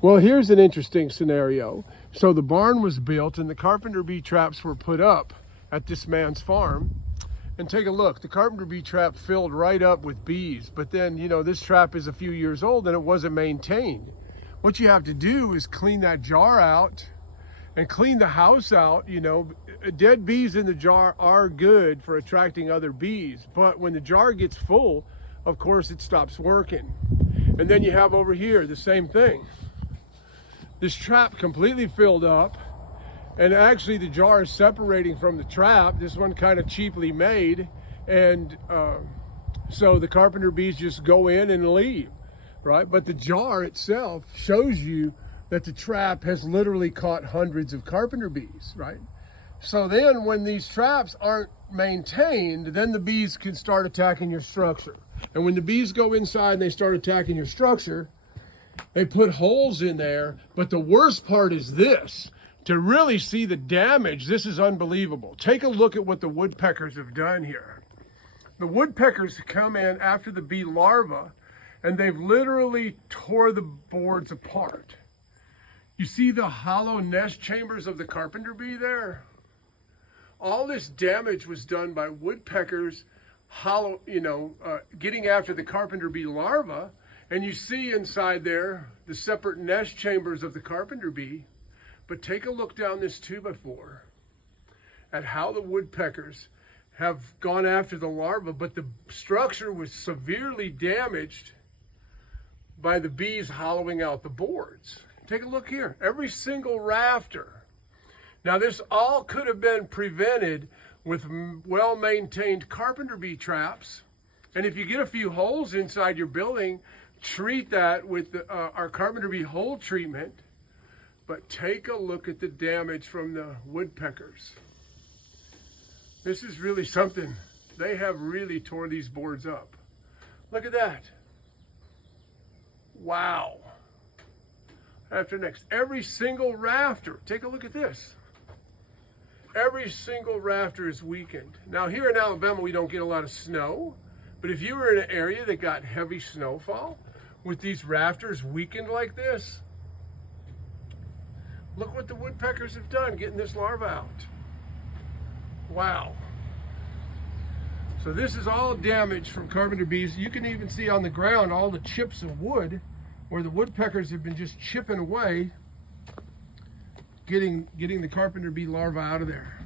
Well, here's an interesting scenario. So the barn was built and the carpenter bee traps were put up at this man's farm. And take a look, the carpenter bee trap filled right up with bees. But then, you know, this trap is a few years old and it wasn't maintained. What you have to do is clean that jar out and clean the house out. You know, dead bees in the jar are good for attracting other bees. But when the jar gets full, of course, it stops working. And then you have over here the same thing. This trap completely filled up, and actually the jar is separating from the trap. This one kind of cheaply made, and so the carpenter bees just go in and leave, right? But the jar itself shows you that the trap has literally caught hundreds of carpenter bees, right? So then when these traps aren't maintained, then the bees can start attacking your structure. And when the bees go inside and they start attacking your structure, they put holes in there. But the worst part is this. To really see the damage, this is unbelievable. Take a look at what the woodpeckers have done here. The woodpeckers come in after the bee larva, and they've literally tore the boards apart. You see the hollow nest chambers of the carpenter bee there? All this damage was done by woodpeckers getting after the carpenter bee larva. And you see inside there the separate nest chambers of the carpenter bee. But take a look down this 2x4 at how the woodpeckers have gone after the larva, but the structure was severely damaged by the bees hollowing out the boards. Take a look here, every single rafter. Now this all could have been prevented with well-maintained carpenter bee traps. And if you get a few holes inside your building, treat that with our carpenter bee hole treatment. But take a look at the damage from the woodpeckers. This is really something. They have really tore these boards up. Look at that. Wow. After next, every single rafter, take a look at this. Every single rafter is weakened. Now here in Alabama, we don't get a lot of snow, but if you were in an area that got heavy snowfall with these rafters weakened like this, look what the woodpeckers have done getting this larva out. Wow. So this is all damage from carpenter bees. You can even see on the ground all the chips of wood where the woodpeckers have been just chipping away, getting the carpenter bee larva out of there.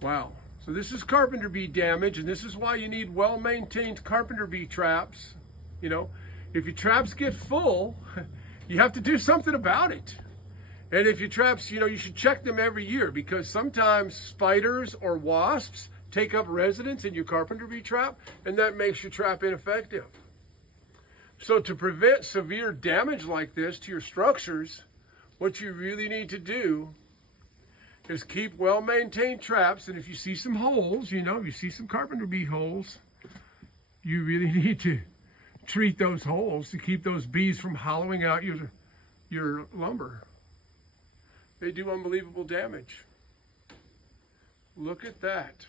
Wow. So this is carpenter bee damage, and this is why you need well-maintained carpenter bee traps. You know, if your traps get full, you have to do something about it. And if your traps, you know, you should check them every year, because sometimes spiders or wasps take up residence in your carpenter bee trap, and that makes your trap ineffective. So to prevent severe damage like this to your structures, what you really need to do is keep well-maintained traps. And if you see some holes, you know, you see some carpenter bee holes, you really need to treat those holes to keep those bees from hollowing out your lumber. They do unbelievable damage. Look at that.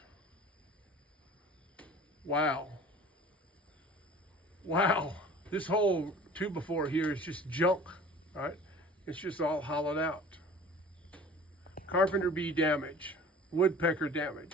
Wow. Wow. This whole 2x4 here is just junk, right? It's just all hollowed out. Carpenter bee damage, woodpecker damage.